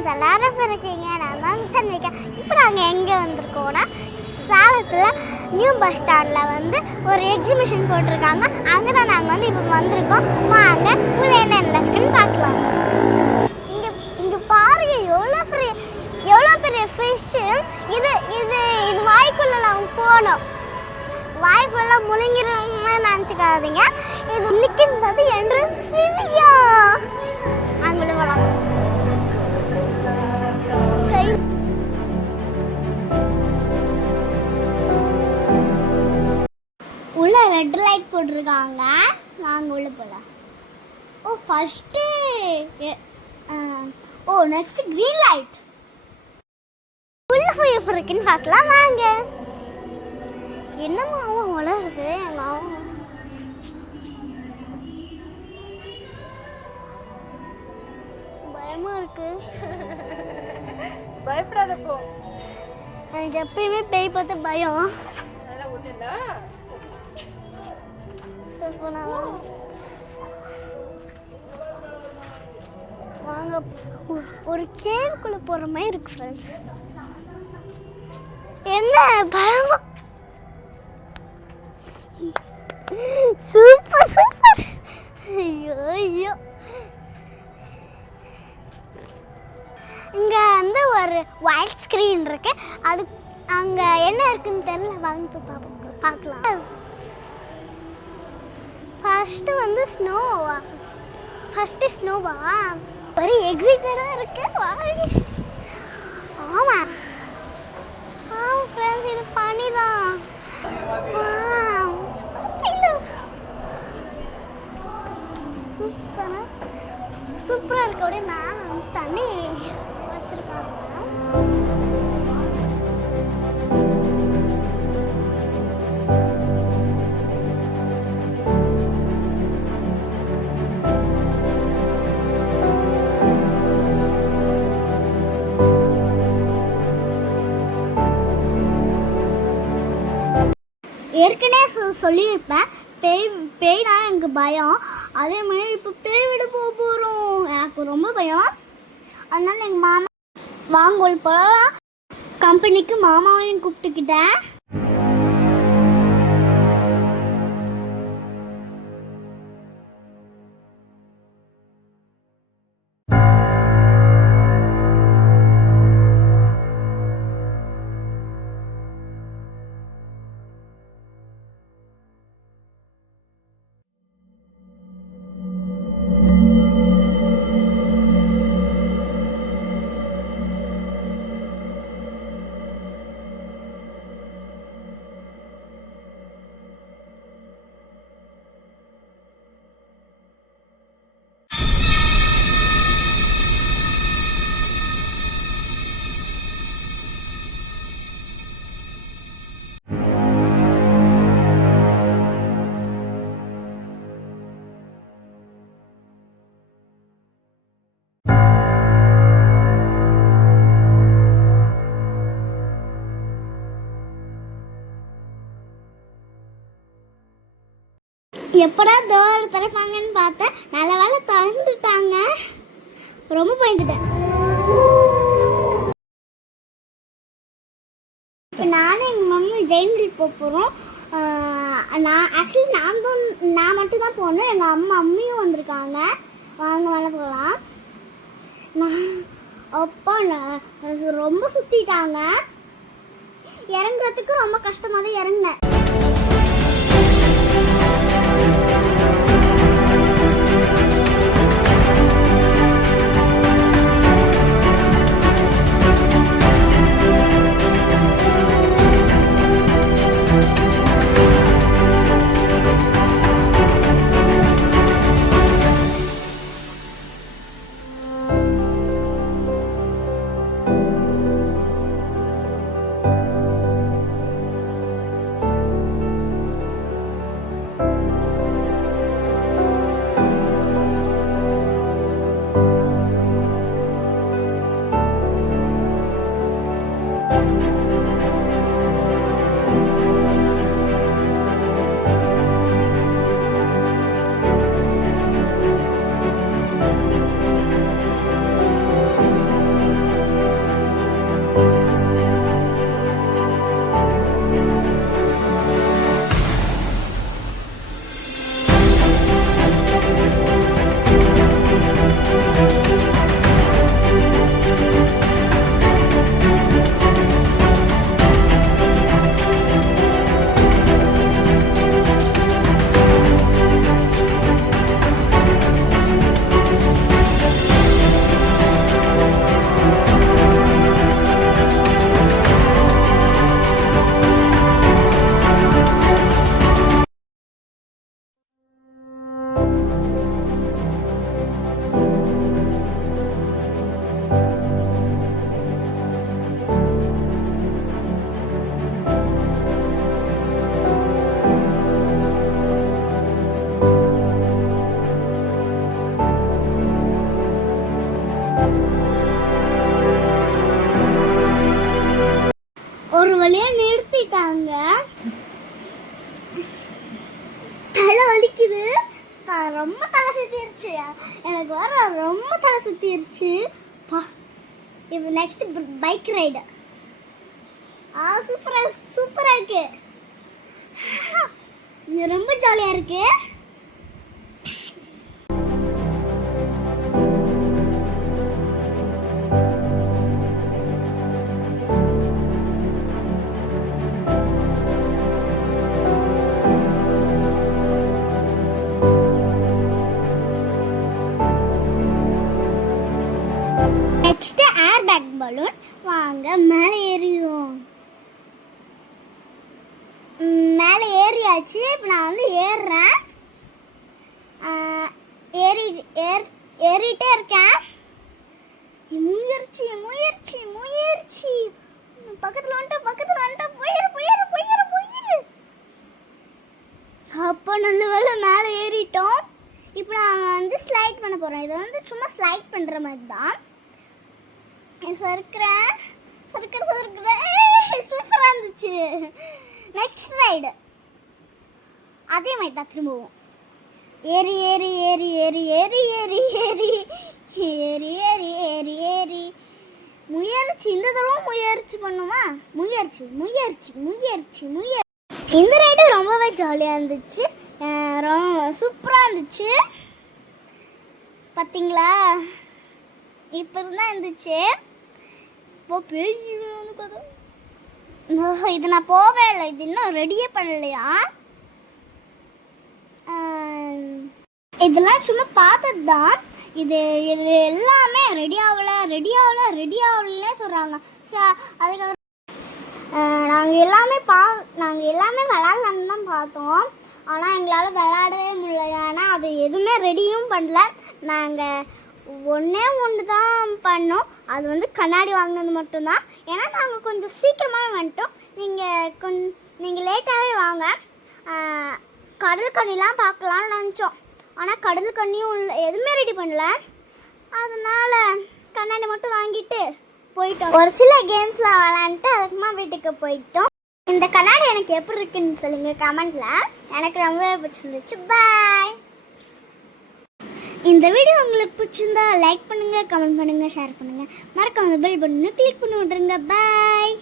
Friends எல்லாரும் இருக்கீங்க. நான் தான் சன்விகா. இப்போ நாங்கள் எங்கே வந்திருக்கோன்னா சேலத்தில் நியூ பஸ் ஸ்டாண்டில் வந்து ஒரு எக்ஸிபிஷன் போட்டிருக்காங்க. அங்கே தான் நாங்கள் வந்து இப்போ வந்திருக்கோம். வாங்க உள்ள என்ன இருக்குன்னு பார்க்கலாம். இங்கே இங்கே பாருங்க எவ்வளோ பெரிய ஃபிஷ்ஷு. இது இது இது வாய்க்குள்ளே நாங்கள் போனோம். வாய்க்குள்ள முழுங்கிருன்னு நினச்சிக்காதீங்க. இது நிற்கின்றது என்று ஃபிலியா அங்கே போகலாம். உள்ள ரெட் லைட் போட்டிருக்காங்க. நாங்கள் உள்ள போகலாம். First next green light. உள்ள போய் எப்படி இருக்குன்னு பார்க்கலாம் வாங்க. என்ன மாவும் வளருது மாவும். பயமா இருக்கு. பயப்படாத போ. எனக்கு எப்பயுமே பேய் பார்த்து பயம். வாங்க ஒரு கேவுக்குள்ள போற மாதிரி இருக்கு ஃப்ரெண்ட்ஸ். என்ன பயமா. Super super. ஐயோ ஐயோ. இங்க வந்து ஒரு ஒயிட் ஸ்கிரீன் இருக்கு. அது அங்க என்ன இருக்குன்னு தெரியல. வாங்க போய் பார்க்கலாம். ஃபர்ஸ்ட் வந்து ஸ்னோவா. ஒரு எக்ஸிட்டடா இருக்கு. ஆமா ஃப்ரெண்ட்ஸ் இது பனிதான். சூப்பரா இருக்க. அப்படியே மேல வந்து தண்ணி வச்சிருக்காங்க. ஏற்கனவே சொல்லியிருப்பேன் பேய்னா எனக்கு பயம். அதே மாதிரி இப்போ பேய் விட போகிறோம். எனக்கு ரொம்ப பயம். அதனால எங்கள் மாமா வாங்கோல் போகலாம். கம்பெனிக்கு மாமாவையும் கூப்பிட்டுக்கிட்டேன். எப்படா டோர் திறப்பாங்கன்னு பார்த்தேன். நல்ல வேலை திறந்துட்டாங்க. ரொம்ப பயந்துட்டேன். இப்போ நானும் எங்கள் மம்மி ஜெயின்ட் போக போகிறோம். நான் மட்டும் தான் போகணும். எங்கள் அம்மியும் வந்திருக்காங்க. வாங்க மேலே போகலாம். ரொம்ப சுற்றிட்டாங்க. இறங்குறதுக்கு ரொம்ப கஷ்டமாக தான் இறங்கினேன். ஒரு வழியா நிறுத்திட்டாங்க. தலை வலிக்குது, ரொம்ப தலை சுத்திருச்சு. எனக்கு வர ரொம்ப தலை சுத்திருச்சு. இப்போ நெக்ஸ்ட் பைக் ரைடு. சூப்பரா சூப்பரா இருக்கு. இது ரொம்ப ஜாலியா இருக்கு. Next air bag balloon. வாங்க மேலே ஏறியும். மேலே ஏறியாச்சு. இப்போ நான் வந்து ஏறுறேன். ஏறிட்டே இருக்கேன். முயற்சி முயற்சி முயற்சி. பக்கத்தில் வந்துட்டு போயிரு. அப்போ நல்ல வேலை மேலே ஏறிட்டோம். இப்போ நான் வந்து ஸ்லைட் பண்ண போகிறோம். இதை வந்து சும்மா ஸ்லைட் பண்ணுற மாதிரி தான். சறுக்கிறேன். சூப்பராக இருந்துச்சு. நெக்ஸ்ட் ரைடு அதே மாதிரி தான். திரும்பவும் ஏறி ஏறி ஏறி ஏறி ஏறி ஏறி ஏறி ஏறி ஏறி ஏறி ஏறி முயற்சி. இந்த தடவை முயற்சி பண்ணுமா? முயற்சி முயற்சி முயற்சி முயற்சி. இந்த ரைடு ரொம்பவே ஜாலியாக இருந்துச்சு. சூப்பராக இருந்துச்சு. பார்த்தீங்களா? இப்போ தான் இருந்துச்சு. இது நான் போவே இல்லை. இது இன்னும் ரெடியே பண்ணலையா? இதெல்லாம் சும்மா பார்த்தது தான். இது எல்லாமே ரெடி ஆகலன்னே சொல்கிறாங்க. அதுக்கப்புறம் நாங்கள் எல்லாமே விளாட்லான்னு தான் பார்த்தோம். ஆனால் எங்களால் விளையாடவே முடியல. ஏன்னா அது எதுவுமே ரெடியும் பண்ணல. நாங்கள் ஒன்று தான் பண்ணோம். அது வந்து கண்ணாடி வாங்கினது மட்டும்தான். ஏன்னா நாங்கள் கொஞ்சம் சீக்கிரமாக வந்துட்டோம். நீங்கள் லேட்டாகவே வாங்க. கடல் கண்ணிலாம் பார்க்கலான்னு நினச்சோம். ஆனால் கடல் கண்ணியும் எதுவுமே ரெடி பண்ணல. அதனால் கண்ணாடி மட்டும் வாங்கிட்டு போயிட்டோம். ஒரு சில கேம்ஸ்லாம் விளாண்டுட்டு அதுக்குமா வீட்டுக்கு போயிட்டோம். இந்த கண்ணாடி எனக்கு எப்படி இருக்குன்னு சொல்லுங்கள் கமெண்ட்டில். எனக்கு ரொம்பவே பிடிச்சிருந்துச்சு. பாய். இந்த வீடியோ உங்களுக்கு பிடிச்சிருந்தா லைக் பண்ணுங்கள், கமெண்ட் பண்ணுங்கள், ஷேர் பண்ணுங்கள். மறக்காம பெல் பட்டனை கிளிக் பண்ணி விட்டுருங்க. பாய்.